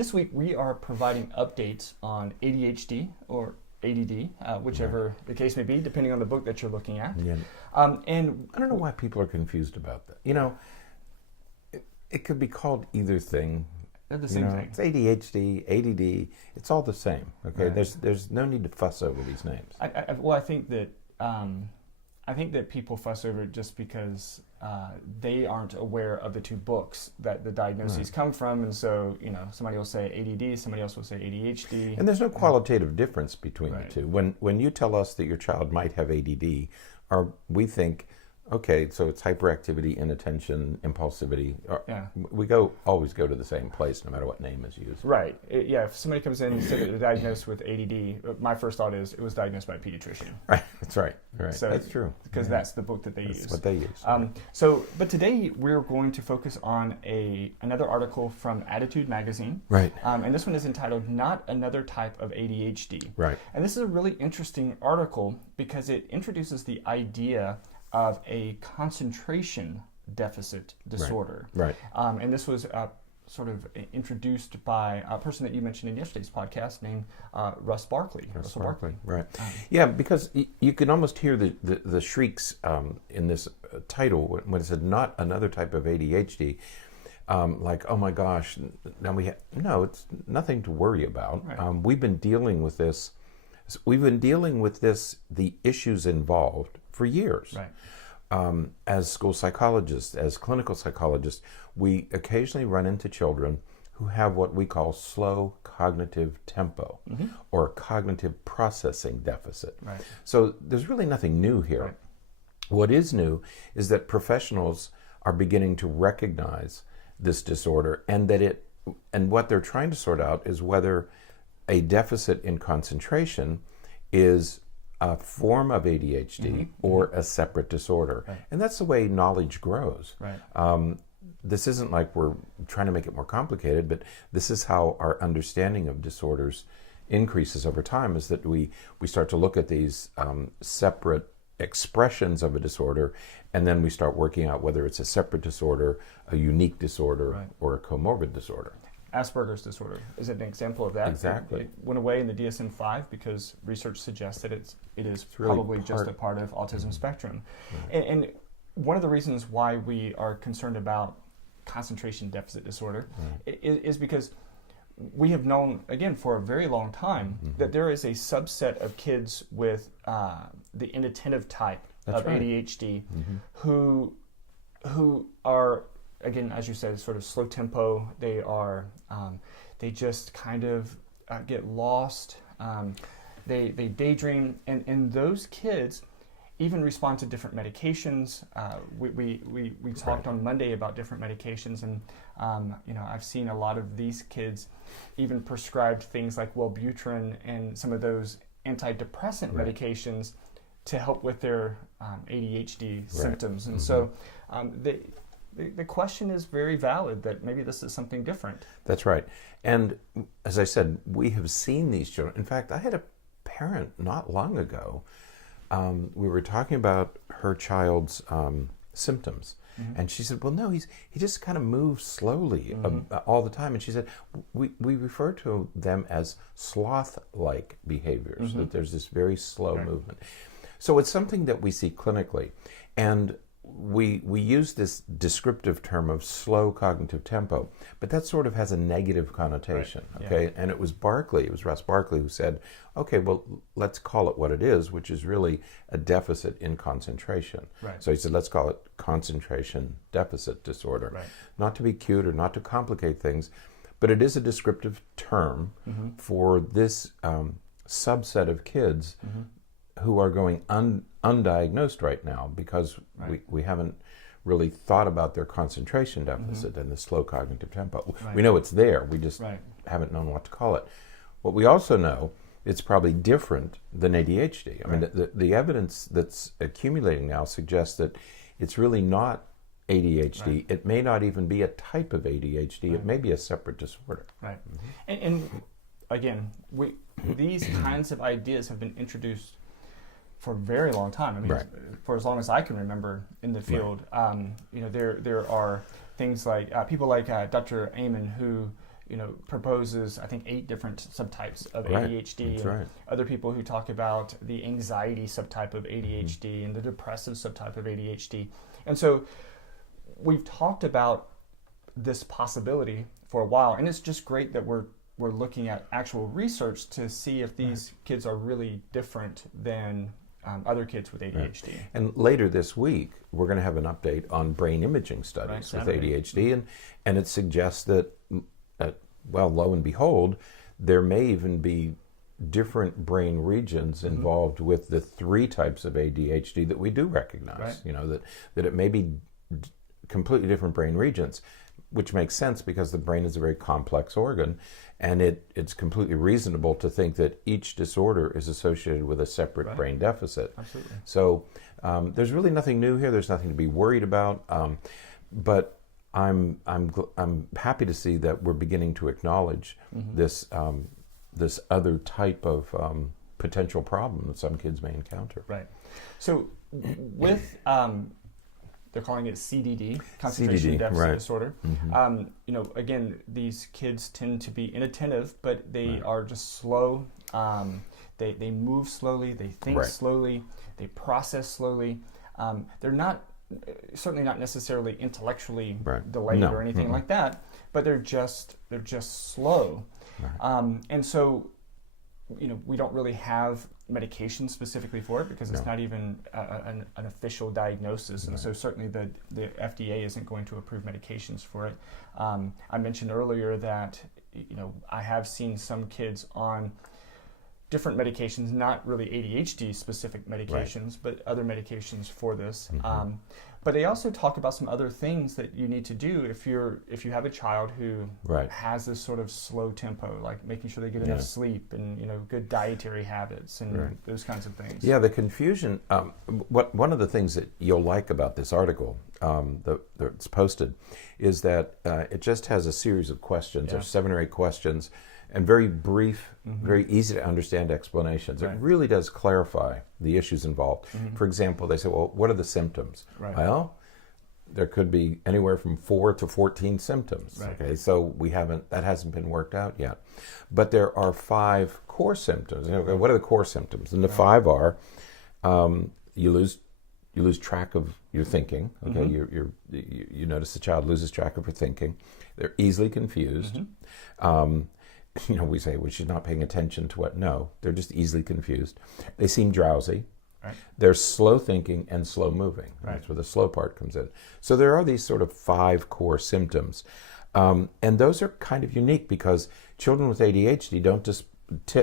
This week we are providing updates on ADHD or ADD, whichever the case may be, depending on the book that you're looking at. Yeah. And I don't know why people are confused about that. You know, it could be called either thing. they're the same thing. It's ADHD, ADD. It's all the same. Okay, Right. there's no need to fuss over these names. I think that people fuss over it just because they aren't aware of the two books that the diagnoses come from, and so somebody will say ADD, somebody else will say ADHD, And there's no qualitative difference between Right. the two. When you tell us that your child might have ADD, or we think, okay, so it's hyperactivity, inattention, impulsivity. We always go to the same place, no matter what name is used. Right. If somebody comes in and says they're diagnosed with ADD, my first thought is it was diagnosed by a pediatrician. Right. That's right. Right. So, that's true. Because that's the book that they use. That's what they use. But today we're going to focus on another article from Attitude Magazine. Right. And this one is entitled "Not Another Type of ADHD." Right. And this is a really interesting article because it introduces the idea of a concentration deficit disorder. Right. And this was sort of introduced by a person that you mentioned in yesterday's podcast named Russ Barkley. Russell Barkley. Right. Yeah, because you can almost hear the shrieks in this title when it said "not another type of ADHD." Like, oh my gosh, now no, it's nothing to worry about. Right. We've been dealing with this. We've been dealing with the issues involved for years. Right. As school psychologists, as clinical psychologists, we occasionally run into children who have what we call slow cognitive tempo or cognitive processing deficit. Right. So there's really nothing new here. Right. What is new is that professionals are beginning to recognize this disorder, and what they're trying to sort out is whether a deficit in concentration is a form of ADHD or a separate disorder. Right. And that's the way knowledge grows. Right. This isn't like we're trying to make it more complicated, but this is how our understanding of disorders increases over time, is that we start to look at these separate expressions of a disorder, and then we start working out whether it's a separate disorder, a unique disorder, or a comorbid disorder. Asperger's disorder is an example of that. Exactly. It went away in the DSM-5 because research suggests that it is really probably just a part of autism spectrum. Right. And one of the reasons why we are concerned about concentration deficit disorder is because we have known, again, for a very long time that there is a subset of kids with the inattentive type of ADHD who are, again, as you said, sort of slow tempo. They are, they just kind of get lost. They daydream, and those kids even respond to different medications. We talked on Monday about different medications, and I've seen a lot of these kids even prescribed things like Wellbutrin and some of those antidepressant medications to help with their ADHD symptoms. And so the question is very valid that maybe this is something different. That's right. And as I said, we have seen these children. In fact, I had a parent not long ago. We were talking about her child's symptoms. And she said, well, no, he just kind of moves slowly all the time. And she said, we refer to them as sloth-like behaviors, that there's this very slow movement. So it's something that we see clinically. And we use this descriptive term of slow cognitive tempo, but that sort of has a negative connotation, okay? Yeah. And it was Russ Barkley who said, okay, well, let's call it what it is, which is really a deficit in concentration. Right. So he said, let's call it concentration deficit disorder. Right. Not to be cute or not to complicate things, but it is a descriptive term for this subset of kids who are going undiagnosed right now because we haven't really thought about their concentration deficit and the slow cognitive tempo. Right. We know it's there, we just haven't known what to call it. What we also know, it's probably different than ADHD. I mean, the evidence that's accumulating now suggests that it's really not ADHD. Right. It may not even be a type of ADHD. It may be a separate disorder. Right. And again, these kinds of ideas have been introduced for a very long time. I mean, for as long as I can remember in the field. There are things like people like Dr. Amen who proposes, I think, 8 different subtypes of Right. ADHD. That's and right. Other people who talk about the anxiety subtype of ADHD and the depressive subtype of ADHD. And so we've talked about this possibility for a while, and it's just great that we're looking at actual research to see if these kids are really different than other kids with ADHD. Right. And later this week, we're going to have an update on brain imaging studies with ADHD, and it suggests that, lo and behold, there may even be different brain regions involved with the 3 types of ADHD that we do recognize. Right. That it may be completely different brain regions, which makes sense because the brain is a very complex organ, and it's completely reasonable to think that each disorder is associated with a separate brain deficit. Absolutely. So there's really nothing new here. There's nothing to be worried about. But I'm happy to see that we're beginning to acknowledge this other type of potential problem that some kids may encounter. Right. So with they're calling it CDD, concentration deficit disorder. Again, these kids tend to be inattentive, but they are just slow. They move slowly. They think slowly. They process slowly. They're certainly not necessarily intellectually delayed or anything like that, but they're just slow. Right. And so, we don't really have medication specifically for it because it's not even an official diagnosis, and so certainly the FDA isn't going to approve medications for it. I mentioned earlier that I have seen some kids on different medications, not really ADHD specific medications, but other medications for this. But they also talk about some other things that you need to do if you have a child who has this sort of slow tempo, like making sure they get enough sleep and good dietary habits and those kinds of things. Yeah, the confusion. One of the things that you'll like about this article that's posted is that it just has a series of questions. There's 7 or 8 questions. And very brief, very easy to understand explanations. It really does clarify the issues involved. For example, they say, well, what are the symptoms? Well, there could be anywhere from 4 to 14 symptoms. Okay, so that hasn't been worked out yet. But there are 5 core symptoms. What are the core symptoms? And the 5 are you lose track of your thinking. Okay, you notice the child loses track of her thinking. They're easily confused. We say, well, she's not paying attention to what? No, they're just easily confused. They seem drowsy. They're slow thinking and slow moving. That's where the slow part comes in. So there are these sort of 5 core symptoms. And those are kind of unique because children with ADHD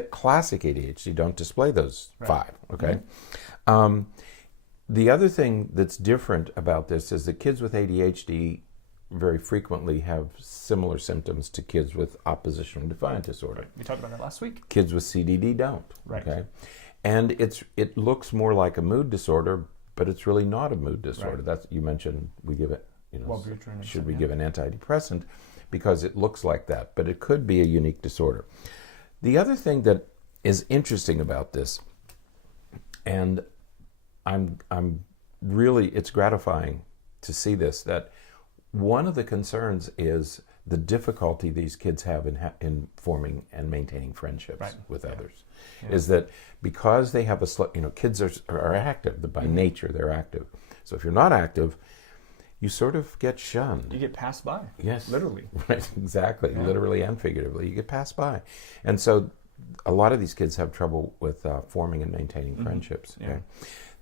classic ADHD don't display those 5. Okay. The other thing that's different about this is that kids with ADHD very frequently have similar symptoms to kids with oppositional defiant disorder. We talked about that last week. Kids with CDD don't. Okay, and it looks more like a mood disorder, but it's really not a mood disorder. That's you mentioned. We give it. Should we give an antidepressant because it looks like that, but it could be a unique disorder. The other thing that is interesting about this, and I'm really, it's gratifying to see this, that one of the concerns is the difficulty these kids have in forming and maintaining friendships with others. Is that because they have kids are active, by nature they're active. So if you're not active, you sort of get shunned. You get passed by. Yes. Literally. Right, exactly. Yeah. Literally and figuratively. You get passed by. And so a lot of these kids have trouble with forming and maintaining friendships. Okay? Yeah.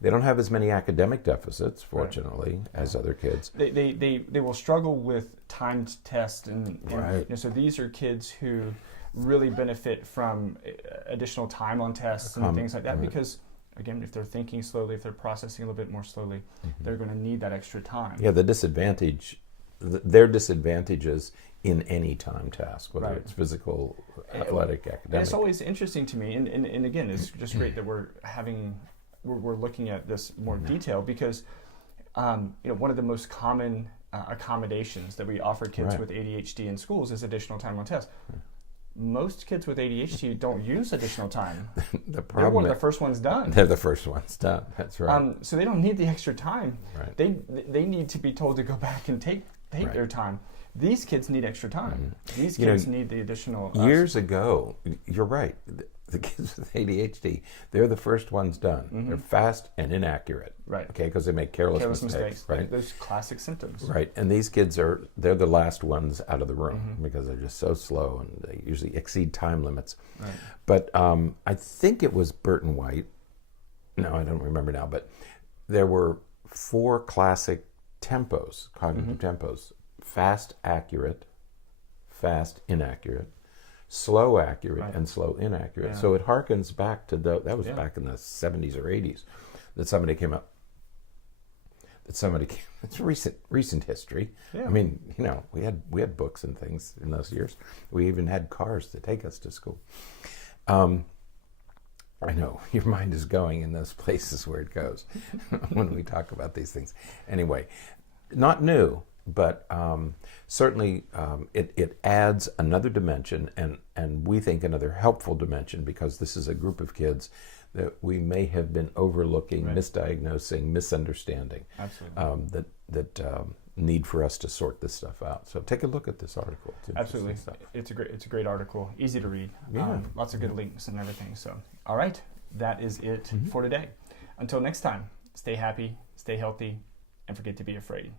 They don't have as many academic deficits, fortunately, as other kids. They will struggle with timed tests, and so these are kids who really benefit from additional time on tests and things like that because, again, if they're thinking slowly, if they're processing a little bit more slowly, they're going to need that extra time. Yeah, their disadvantages in any time task, whether it's physical, athletic, academic. And it's always interesting to me, and again, it's just great that we're looking at this more detail because one of the most common accommodations that we offer kids with ADHD in schools is additional time on tests. Most kids with ADHD don't use additional time. They're one of the first ones done. They're the first ones done. That's right. So they don't need the extra time. They need to be told to go back and take their time These kids need extra time. These kids need the additional... Years ago, you're right, the kids with ADHD, they're the first ones done. They're fast and inaccurate. Right. Okay, because they make careless mistakes. Right. Those classic symptoms. Right, and these kids they're the last ones out of the room because they're just so slow and they usually exceed time limits. Right. But I think it was Burton White, no, I don't remember now, but there were 4 classic tempos, cognitive tempos: fast, accurate, fast, inaccurate, slow, accurate, and slow, inaccurate. Yeah. So it harkens back to that was back in the 70s or 80s that somebody came up. It's recent history. Yeah. I mean, we had books and things in those years. We even had cars to take us to school. I know your mind is going in those places where it goes when we talk about these things. Anyway, not new, but certainly it adds another dimension, and we think another helpful dimension, because this is a group of kids that we may have been overlooking, misdiagnosing, misunderstanding. Absolutely. That need for us to sort this stuff out. So take a look at this article. Absolutely. It's a great article, easy to read. Yeah. Lots of good links and everything. So, all right, that is it for today. Until next time, stay happy, stay healthy, and forget to be afraid.